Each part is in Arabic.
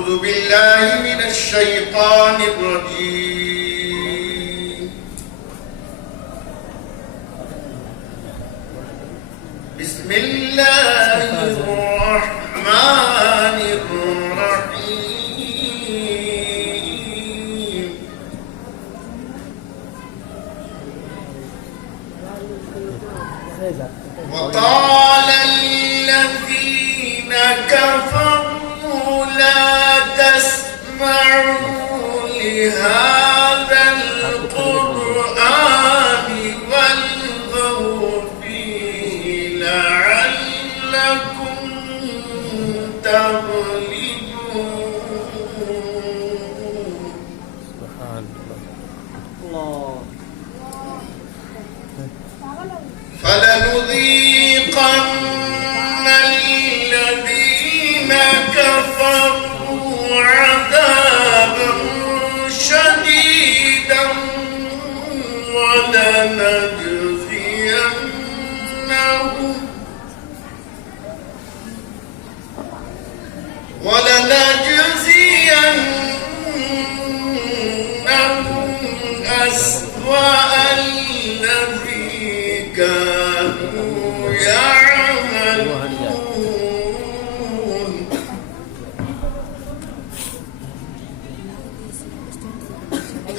أعوذ بالله من الشيطان الرجيم. بسم الله الرحمن الرحيم. وقال الذين كفروا لا تسمعوا لهذا القرآن والغوا فيه لعلكم تغلبون. سبحان الله. فلنذيقن الذين كفروا عذابا شديدا ولنجزينهم أسوأ الذي كانوا يعملون.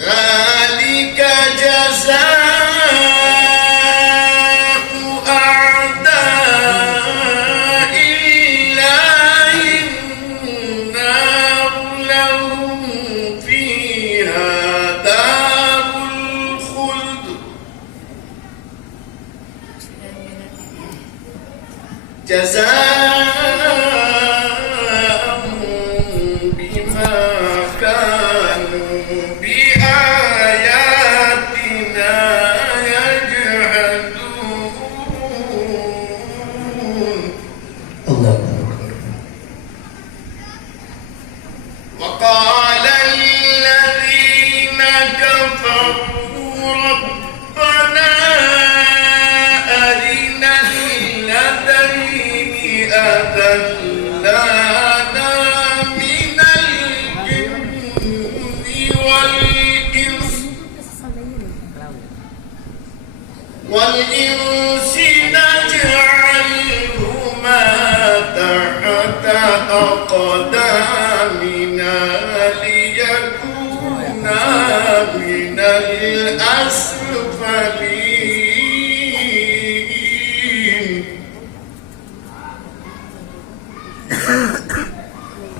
ذلك جزاء أعداء الله النار لهم فيها دار الخلد جزاء بما كانوا بآياتنا يجحدون. الله أكبر. وقال الذين كفروا ربنا أرنا الذين أضلانا من الجن والإنس نجعلهما تحت أقدامنا ليكونا من الأسفلين.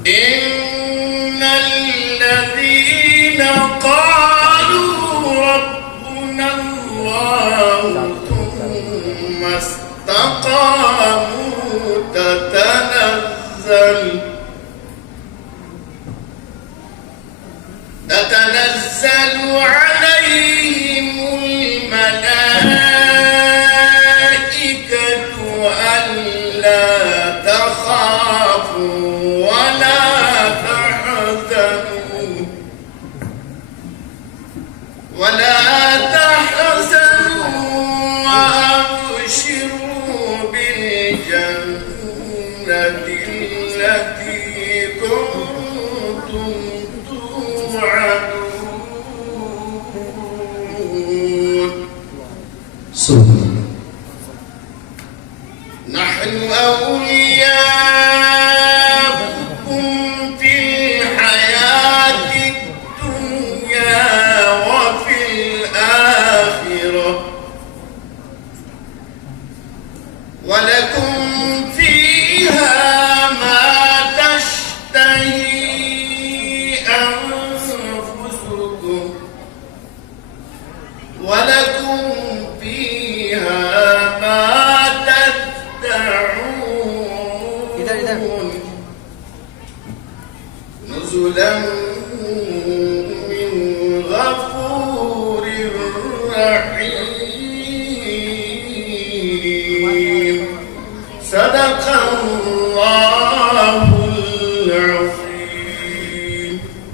إن الذين قالوا ربنا الله ثم استقاموا تتنزل